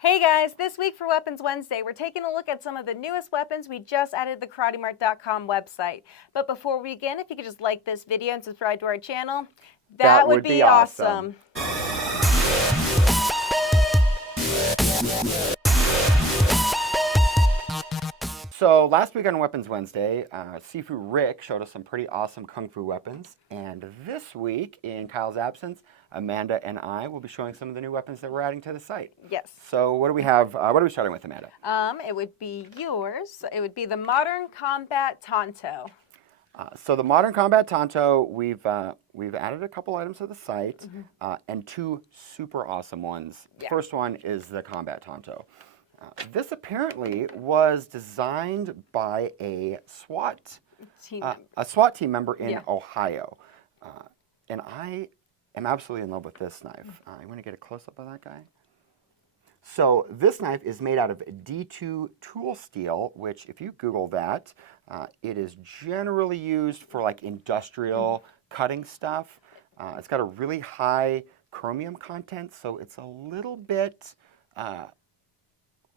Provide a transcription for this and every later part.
Hey guys, this week for Weapons Wednesday, we're taking a look at some of the newest weapons we just added to the KarateMart.com website. But before we begin, if you could just like this video and subscribe to our channel, that would be awesome. So last week on Weapons Wednesday, Sifu Rick showed us some pretty awesome Kung Fu weapons. And this week, in Kyle's absence, Amanda and I will be showing some of the new weapons that we're adding to the site. Yes. So what do we have? What are we starting with, Amanda? It would be yours. It would be the Modern Combat Tanto. So the Modern Combat Tanto, we've added a couple items to the site, and two super awesome ones. Yeah. The first one is the Combat Tanto. This apparently was designed by a SWAT team member in Ohio, and I am absolutely in love with this knife. You want to get a close-up of that guy? So this knife is made out of D2 tool steel, which if you Google that, it is generally used for like industrial cutting stuff. It's got a really high chromium content, so it's a little bit,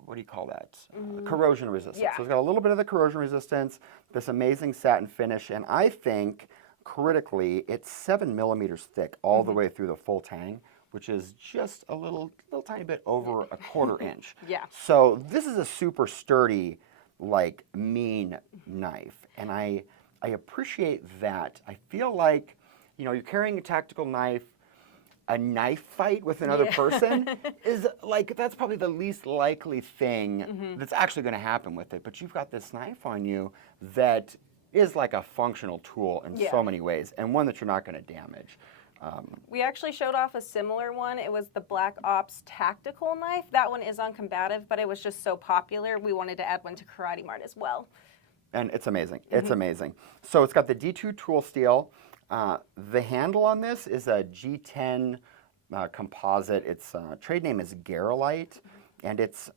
what do you call that? Corrosion resistant. Yeah. So it's got a little bit of the corrosion resistance, this amazing satin finish, and I think critically it's 7 millimeters thick all the way through the full tang, which is just a little tiny bit over a quarter inch. Yeah. So this is a super sturdy, like mean knife, and I appreciate that. I feel like, you know, you're carrying a tactical knife. A knife fight with another person is like, that's probably the least likely thing that's actually going to happen with it. But you've got this knife on you that is like a functional tool in so many ways, and one that you're not going to damage. We actually showed off a similar one. It was the Black Ops tactical knife. That one is uncombative, but it was just so popular, we wanted to add one to KarateMart as well. And it's amazing. It's amazing. So it's got the D2 tool steel. The handle on this is a G10 composite. Its trade name is Garolite, and it's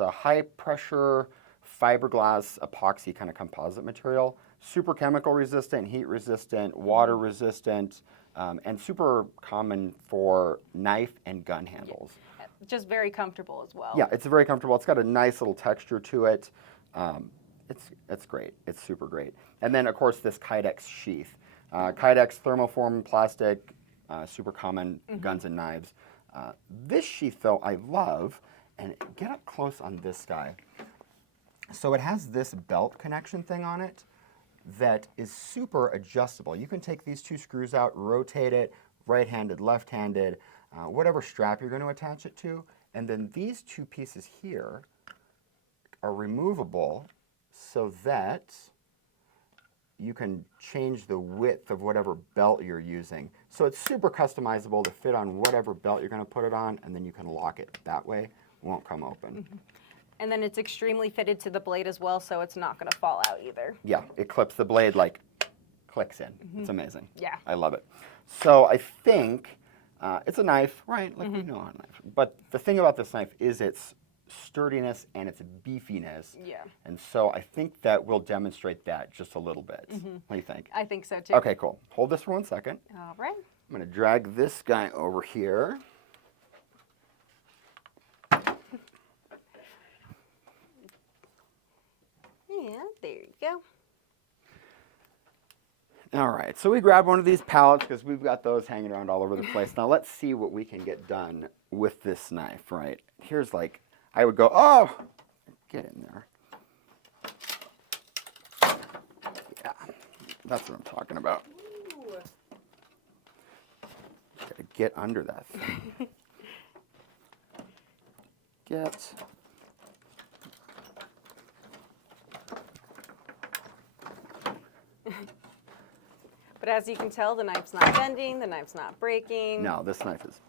a high pressure fiberglass epoxy kind of composite material. Super chemical resistant, heat resistant, water resistant, and super common for knife and gun handles. Just very comfortable as well. Yeah, it's very comfortable. It's got a nice little texture to it. It's great. It's super great. And then of course this Kydex sheath. Kydex thermoform plastic, super common guns and knives. This sheath though I love, and get up close on this guy. So it has this belt connection thing on it that is super adjustable. You can take these two screws out, rotate it, right-handed, left-handed, whatever strap you're going to attach it to, and then these two pieces here are removable so that you can change the width of whatever belt you're using. So it's super customizable to fit on whatever belt you're going to put it on, and then you can lock it that way. It won't come open. And then it's extremely fitted to the blade as well, so it's not going to fall out either. Yeah, it clips the blade, like clicks in. It's amazing. Yeah. I love it. So I think it's a knife, right? Like we know a knife. But the thing about this knife is its sturdiness and its beefiness. Yeah. And so I think that we'll demonstrate that just a little bit. What do you think? I think so too. Okay, cool. Hold this for 1 second. All right. I'm going to drag this guy over here. Yeah, there you go. All right, so we grabbed one of these pallets because we've got those hanging around all over the place. Now let's see what we can get done with this knife, right? Here's like, I would go, oh, get in there. Yeah, that's what I'm talking about. Ooh. Gotta get under that thing. Get. But as you can tell, the knife's not bending, the knife's not breaking. No, this knife is.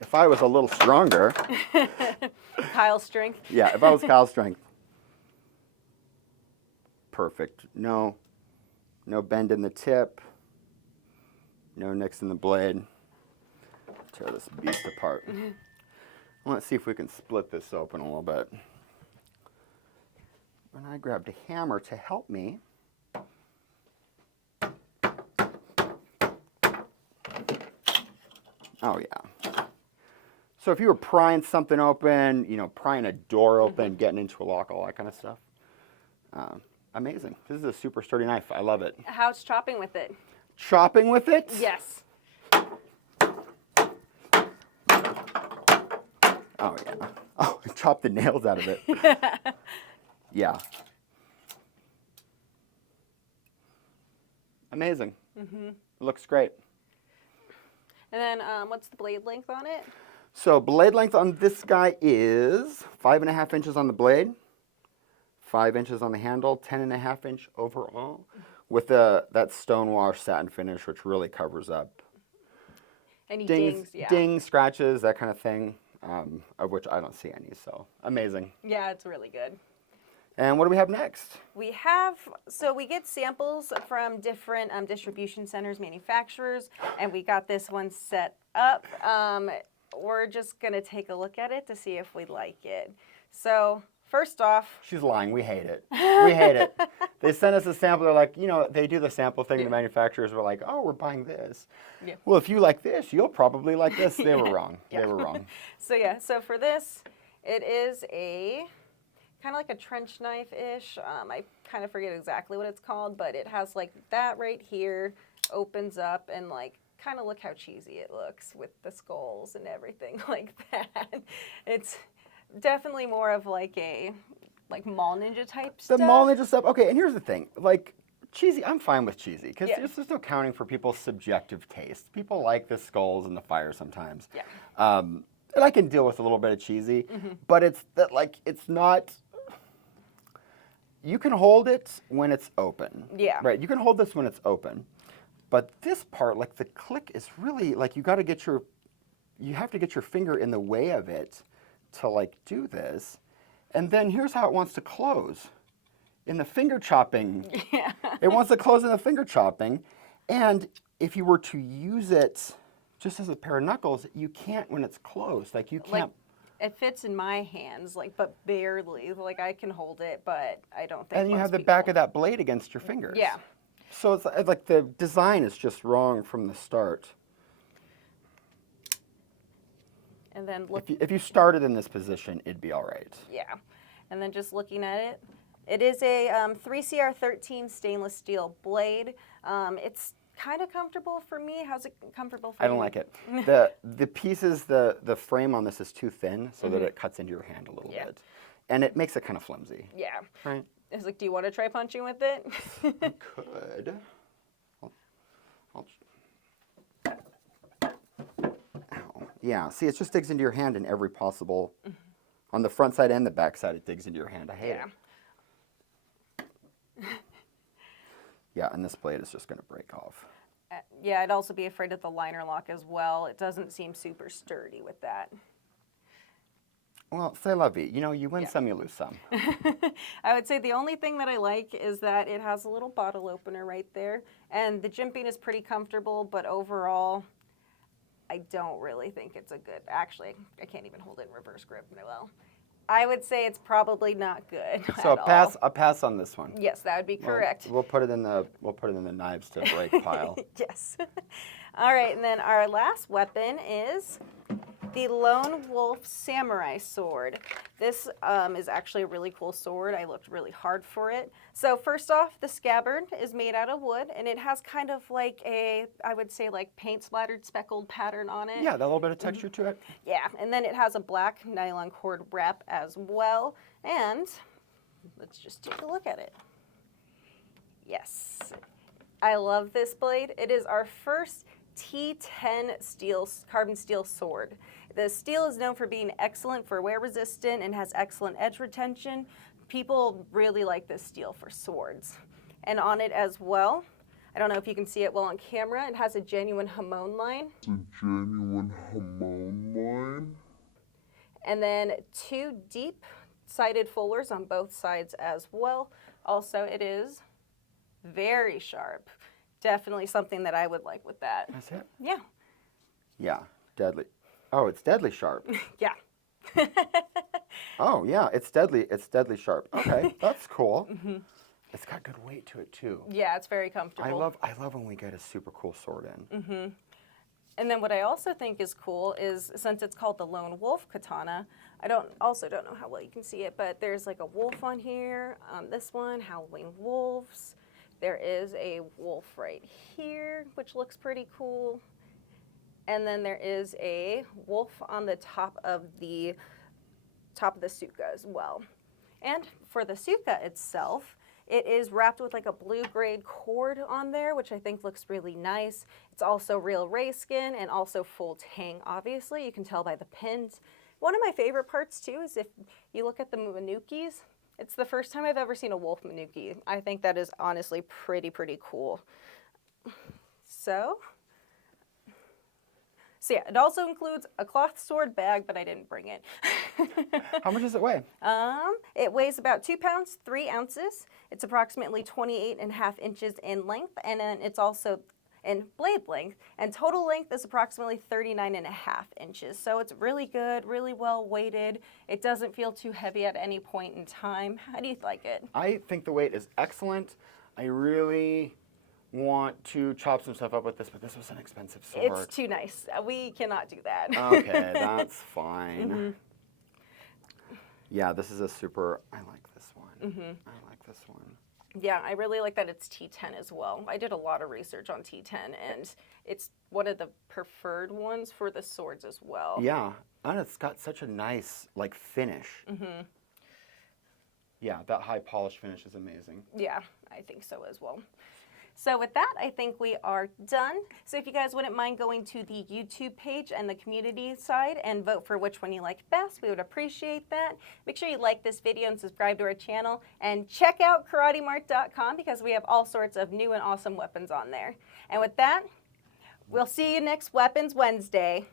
If I was a little stronger. Kyle's strength. Yeah, if I was Kyle's strength. Perfect. No bend in the tip. No nicks in the blade. Tear this beast apart. Let's see if we can split this open a little bit. And I grabbed a hammer to help me. Oh yeah. So if you were prying something open, you know, prying a door open, getting into a lock, all that kind of stuff. Amazing. This is a super sturdy knife. I love it. How's chopping with it? Chopping with it? Yes. Oh, yeah. Oh, chop the nails out of it. Yeah. Amazing. It looks great. And then what's the blade length on it? So blade length on this guy is 5.5 inches on the blade, 5 inches on the handle, 10.5 inch overall, with that stonewash satin finish, which really covers up Any dings, dings, scratches, that kind of thing, of which I don't see any. So amazing. Yeah, it's really good. And what do we have next? We get samples from different distribution centers, manufacturers, and we got this one set up. We're just going to take a look at it to see if we like it. So first off... She's lying. We hate it. We hate it. They sent us a sample. They're like, you know, they do the sample thing. The manufacturers were like, oh, we're buying this. Yeah. Well, if you like this, you'll probably like this. They were wrong. They were wrong. So for this, it is a... kind of like a trench knife-ish. I kind of forget exactly what it's called, but it has like that right here, opens up, and like kind of look how cheesy it looks with the skulls and everything like that. It's definitely more of like a mall ninja type stuff. The mall ninja stuff. Okay, and here's the thing, like cheesy. I'm fine with cheesy because there's just no counting for people's subjective taste. People like the skulls and the fire sometimes. Yeah. And I can deal with a little bit of cheesy, but it's that like it's not. You can hold it when it's open. Yeah. Right. You can hold this when it's open. But this part, like the click is really like you have to get your finger in the way of it to like do this. And then here's how it wants to close. In the finger chopping. Yeah. It wants to close in the finger chopping. And if you were to use it just as a pair of knuckles, you can't when it's closed. Like you can't. It fits in my hands, like, but barely. Like, I can hold it, but I don't think. And you have the back of that blade against your fingers. Yeah. So it's like the design is just wrong from the start. And then look. If you started in this position, it'd be all right. Yeah. And then just looking at it, it is a 3CR13 stainless steel blade. It's kind of comfortable for me. How's it comfortable for you? I don't like it. The pieces, the frame on this is too thin so that it cuts into your hand a little bit. And it makes it kind of flimsy. Yeah. Right? It's like, do you want to try punching with it? I could. Ow. Yeah, see, it just digs into your hand in every possible, on the front side and the back side, it digs into your hand. I hate it. Yeah, and this blade is just going to break off. Yeah, I'd also be afraid of the liner lock as well. It doesn't seem super sturdy with that. Well, c'est la vie. You know, you win some, you lose some. I would say the only thing that I like is that it has a little bottle opener right there. And the jimping is pretty comfortable, but overall, I don't really think it's a good... Actually, I can't even hold it in reverse grip. Well, I would say it's probably not good. So a pass on this one. Yes, that would be correct. We'll put it in the knives to break pile. Yes. All right, and then our last weapon is the Lone Wolf Samurai Sword. This is actually a really cool sword. I looked really hard for it. So first off, the scabbard is made out of wood, and it has kind of like a, I would say like paint splattered speckled pattern on it. Yeah, that little bit of texture to it. Yeah, and then it has a black nylon cord wrap as well. And let's just take a look at it. Yes, I love this blade. It is our first T10 carbon steel sword. The steel is known for being excellent for wear resistant and has excellent edge retention. People really like this steel for swords. And on it as well, I don't know if you can see it well on camera, it has a genuine hamon line. And then 2 deep-sided fullers on both sides as well. Also, it is very sharp. Definitely something that I would like with that. That's it? Yeah. Yeah, deadly. Oh, it's deadly sharp. Yeah. Oh, yeah, it's deadly sharp. Okay, that's cool. It's got good weight to it, too. Yeah, it's very comfortable. I love when we get a super cool sword in. And then what I also think is cool is, since it's called the Lone Wolf Katana, I also don't know how well you can see it, but there's like a wolf on here. This one, Howling Wolves. There is a wolf right here, which looks pretty cool. And then there is a wolf on the top of the suka as well. And for the suka itself, it is wrapped with like a blue grade cord on there, which I think looks really nice. It's also real ray skin and also full tang, obviously. You can tell by the pins. One of my favorite parts too is if you look at the manukis, it's the first time I've ever seen a wolf manuki. I think that is honestly pretty cool. So yeah, it also includes a cloth sword bag, but I didn't bring it. How much does it weigh? It weighs about 2 pounds, 3 ounces. It's approximately 28.5 inches in length, and then it's also in blade length, and total length is approximately 39.5 inches. So it's really good, really well weighted. It doesn't feel too heavy at any point in time. How do you like it? I think the weight is excellent. I really want to chop some stuff up with this, but this was an expensive sword. It's too nice. We cannot do that. Okay, that's fine. Yeah, this is a super, I like this one. I like this one. Yeah, I really like that it's T10 as well. I did a lot of research on T10, and it's one of the preferred ones for the swords as well. Yeah, and it's got such a nice, like, finish. Yeah, that high polish finish is amazing. Yeah, I think so as well. So with that, I think we are done. So if you guys wouldn't mind going to the YouTube page and the community side and vote for which one you like best, we would appreciate that. Make sure you like this video and subscribe to our channel. And check out KarateMart.com because we have all sorts of new and awesome weapons on there. And with that, we'll see you next Weapons Wednesday.